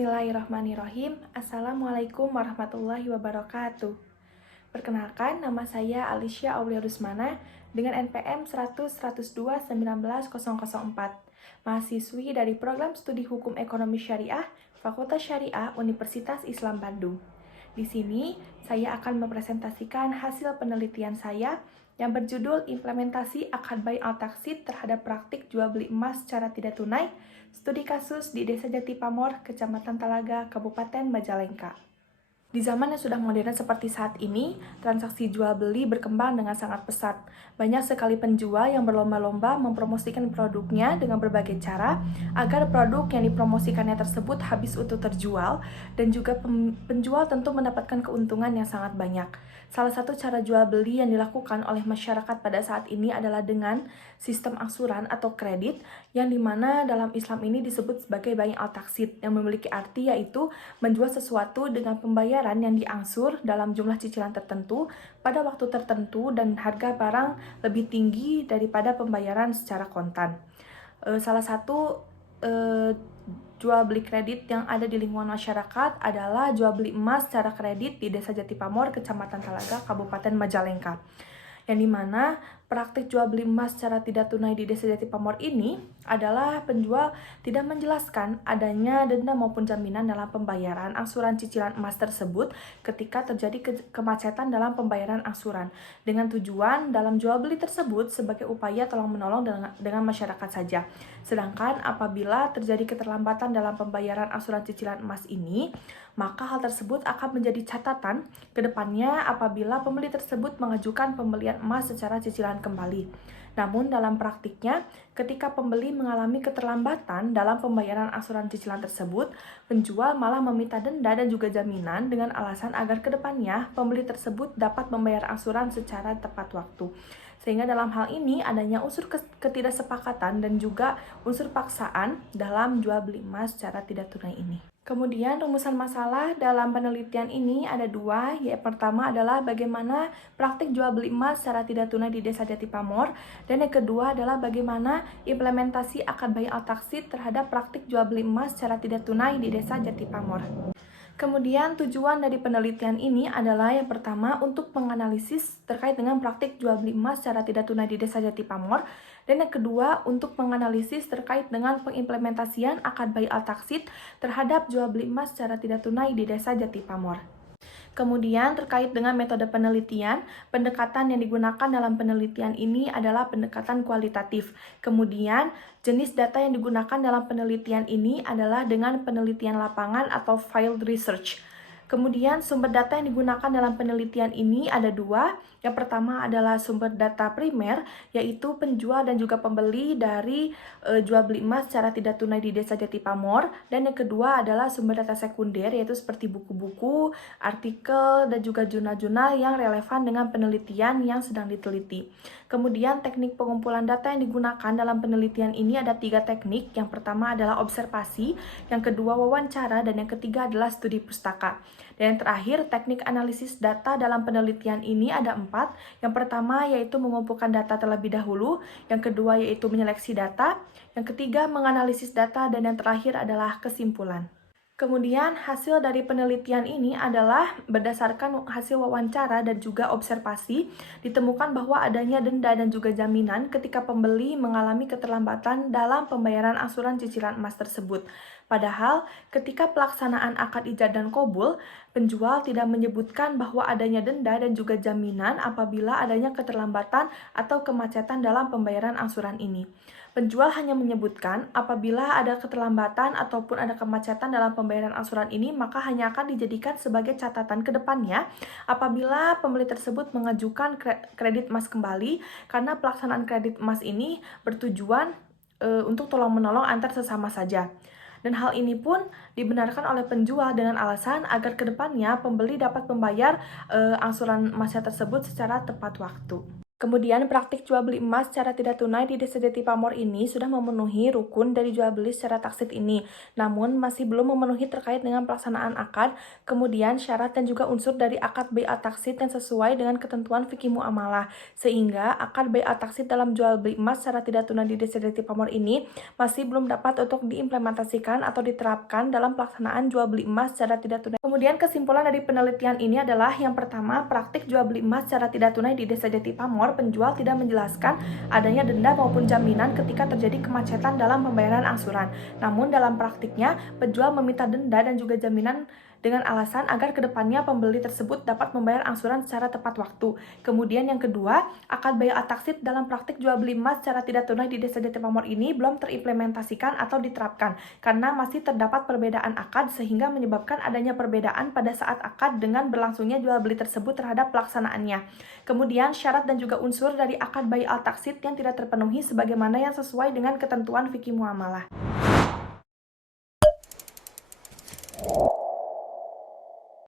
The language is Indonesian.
Bismillahirrahmanirrahim. Assalamualaikum warahmatullahi wabarakatuh. Perkenalkan, nama saya Alicia Aulia Rusmana dengan NPM 100-102-19-004, mahasiswi dari Program Studi Hukum Ekonomi Syariah, Fakultas Syariah Universitas Islam Bandung. Di sini, saya akan mempresentasikan hasil penelitian saya yang berjudul Implementasi Akad Bai Al-Taksid terhadap praktik jual beli emas secara tidak tunai, studi kasus di Desa Jati Pamor, Kecamatan Talaga, Kabupaten Majalengka. Di zaman yang sudah modern seperti saat ini, transaksi jual beli berkembang dengan sangat pesat. Banyak sekali penjual yang berlomba-lomba mempromosikan produknya dengan berbagai cara agar produk yang dipromosikannya tersebut habis utuh terjual, dan juga penjual tentu mendapatkan keuntungan yang sangat banyak. Salah satu cara jual beli yang dilakukan oleh masyarakat pada saat ini adalah dengan sistem angsuran atau kredit, yang dimana dalam Islam ini disebut sebagai bai al-taksid, yang memiliki arti yaitu menjual sesuatu dengan pembayaran yang diangsur dalam jumlah cicilan tertentu pada waktu tertentu dan harga barang lebih tinggi daripada pembayaran secara kontan. Salah satu jual beli kredit yang ada di lingkungan masyarakat adalah jual beli emas secara kredit di Desa Jati Pamor, Kecamatan Talaga, Kabupaten Majalengka. Yang dimana praktik jual beli emas secara tidak tunai di Desa Jati Pamor ini adalah penjual tidak menjelaskan adanya denda maupun jaminan dalam pembayaran angsuran cicilan emas tersebut ketika terjadi kemacetan dalam pembayaran angsuran, dengan tujuan dalam jual beli tersebut sebagai upaya tolong-menolong dengan masyarakat saja. Sedangkan apabila terjadi keterlambatan dalam pembayaran angsuran cicilan emas ini, maka hal tersebut akan menjadi catatan ke depannya apabila pembeli tersebut mengajukan pembelian emas secara cicilan kembali. Namun dalam praktiknya, ketika pembeli mengalami keterlambatan dalam pembayaran angsuran cicilan tersebut, penjual malah meminta denda dan juga jaminan dengan alasan agar ke depannya pembeli tersebut dapat membayar angsuran secara tepat waktu. Sehingga dalam hal ini adanya unsur ketidaksepakatan dan juga unsur paksaan dalam jual beli emas secara tidak tunai ini. Kemudian rumusan masalah dalam penelitian ini ada dua, yaitu pertama adalah bagaimana praktik jual beli emas secara tidak tunai di Desa Jati Pamor, dan yang kedua adalah bagaimana implementasi akad bai al-taksid terhadap praktik jual beli emas secara tidak tunai di Desa Jati Pamor. Kemudian tujuan dari penelitian ini adalah yang pertama untuk menganalisis terkait dengan praktik jual beli emas secara tidak tunai di Desa Jati Pamor, dan yang kedua untuk menganalisis terkait dengan pengimplementasian akad bai al-taksid terhadap jual beli emas secara tidak tunai di Desa Jati Pamor. Kemudian terkait dengan metode penelitian, pendekatan yang digunakan dalam penelitian ini adalah pendekatan kualitatif. Kemudian jenis data yang digunakan dalam penelitian ini adalah dengan penelitian lapangan atau field research. Kemudian sumber data yang digunakan dalam penelitian ini ada dua. Yang pertama adalah sumber data primer, yaitu penjual dan juga pembeli dari jual beli emas secara tidak tunai di Desa Jati Pamor. Dan yang kedua adalah sumber data sekunder, yaitu seperti buku-buku, artikel, dan juga jurnal-jurnal yang relevan dengan penelitian yang sedang diteliti. Kemudian teknik pengumpulan data yang digunakan dalam penelitian ini ada tiga teknik. Yang pertama adalah observasi, yang kedua wawancara, dan yang ketiga adalah studi pustaka. Dan yang terakhir, teknik analisis data dalam penelitian ini ada 4. Yang pertama yaitu mengumpulkan data terlebih dahulu, yang kedua yaitu menyeleksi data, yang ketiga menganalisis data, dan yang terakhir adalah kesimpulan. Kemudian hasil dari penelitian ini adalah berdasarkan hasil wawancara dan juga observasi, ditemukan bahwa adanya denda dan juga jaminan ketika pembeli mengalami keterlambatan dalam pembayaran angsuran cicilan emas tersebut. Padahal ketika pelaksanaan akad ijab dan qabul, penjual tidak menyebutkan bahwa adanya denda dan juga jaminan apabila adanya keterlambatan atau kemacetan dalam pembayaran angsuran ini. Penjual hanya menyebutkan apabila ada keterlambatan ataupun ada kemacetan dalam pembayaran angsuran ini, maka hanya akan dijadikan sebagai catatan ke depannya apabila pembeli tersebut mengajukan kredit emas kembali, karena pelaksanaan kredit emas ini bertujuan untuk tolong-menolong antar sesama saja. Dan hal ini pun dibenarkan oleh penjual dengan alasan agar ke depannya pembeli dapat membayar angsuran emasnya tersebut secara tepat waktu. Kemudian praktik jual beli emas secara tidak tunai di Desa Jati Pamor ini sudah memenuhi rukun dari jual beli secara taksit ini, namun masih belum memenuhi terkait dengan pelaksanaan akad, kemudian syarat dan juga unsur dari akad bai'at taksit yang sesuai dengan ketentuan fikih muamalah, sehingga akad bai'at taksit dalam jual beli emas secara tidak tunai di Desa Jati Pamor ini masih belum dapat untuk diimplementasikan atau diterapkan dalam pelaksanaan jual beli emas secara tidak tunai. Kemudian kesimpulan dari penelitian ini adalah yang pertama, praktik jual beli emas secara tidak tunai di Desa Jati Pamor, penjual tidak menjelaskan adanya denda maupun jaminan ketika terjadi kemacetan dalam pembayaran angsuran. Namun dalam praktiknya, penjual meminta denda dan juga jaminan dengan alasan agar kedepannya pembeli tersebut dapat membayar angsuran secara tepat waktu. Kemudian yang kedua, akad bai'at taksit dalam praktik jual beli emas secara tidak tunai di Desa Jati Pamor ini belum terimplementasikan atau diterapkan karena masih terdapat perbedaan akad sehingga menyebabkan adanya perbedaan pada saat akad dengan berlangsungnya jual beli tersebut terhadap pelaksanaannya. Kemudian syarat dan juga unsur dari akad bai'at taksit yang tidak terpenuhi sebagaimana yang sesuai dengan ketentuan fikih muamalah.